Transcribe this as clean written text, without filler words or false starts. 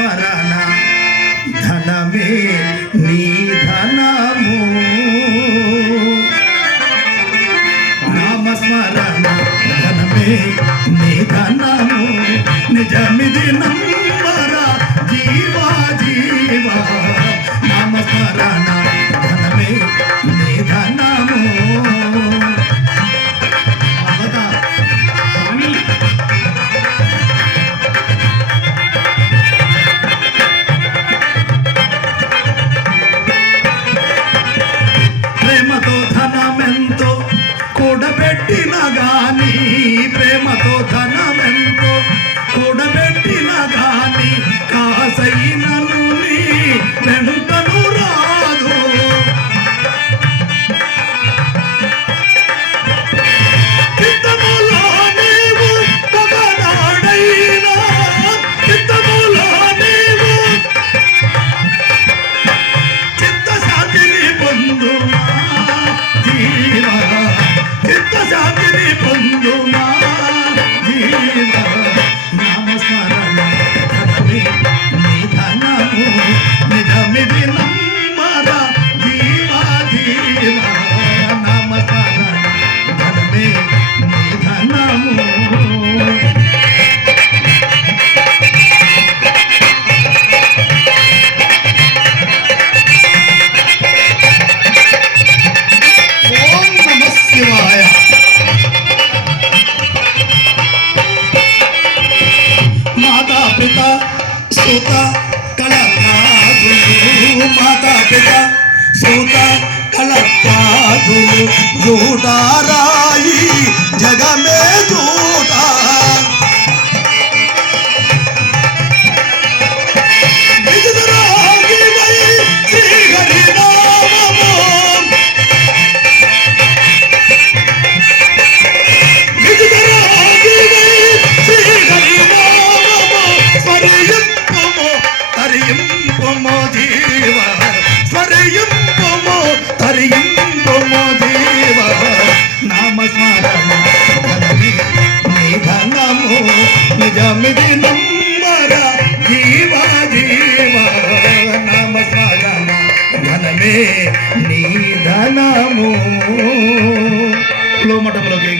నామస్మరణ ధనమే నీ ధనము నామస్మరణ ధనమే నీ ధనము నిజమిది నమ్మర జీవా జీవా నామస్మరణ ధనమే నీ ధనము ప్రేమతో ధనమెంతో కూడబెట్టిన గాని ప్రేమతో ధనమెంతో కూడబెట్టిన గాని కాసైనను నీ వెంటను రాదు చిత్తములో నీవు ఒకనాడైనా చిత్తములో నీవు చిత్తశాంతిని పొందుమా జీవా చిత్తశాంతిని పొందుమా జీవా నామస్మరణ ధనమే నీ ధనము నిజమిది నమ్మర జీవా జీవా నామస్మరణ ధనమే నీ ధనము ఓం నమః శివాయ మాతా పిత సుత కళత్రాదులు మాతా పిత సుత కళత్రాదులు జూటారాయి జగమే జూట విజురాగివై శ్రీహరి నామము విజురాగివై శ్రీహరి నామము స్మరింపము తరింపము జీవ స్మరింపము తరింపము జీవ నామస్మరణ ధనమే నీ ధనము నిజమిది నమ్మర జీవ జీవ నామస్మరణ ధనమే నీ ధనము లో మఠంలోకి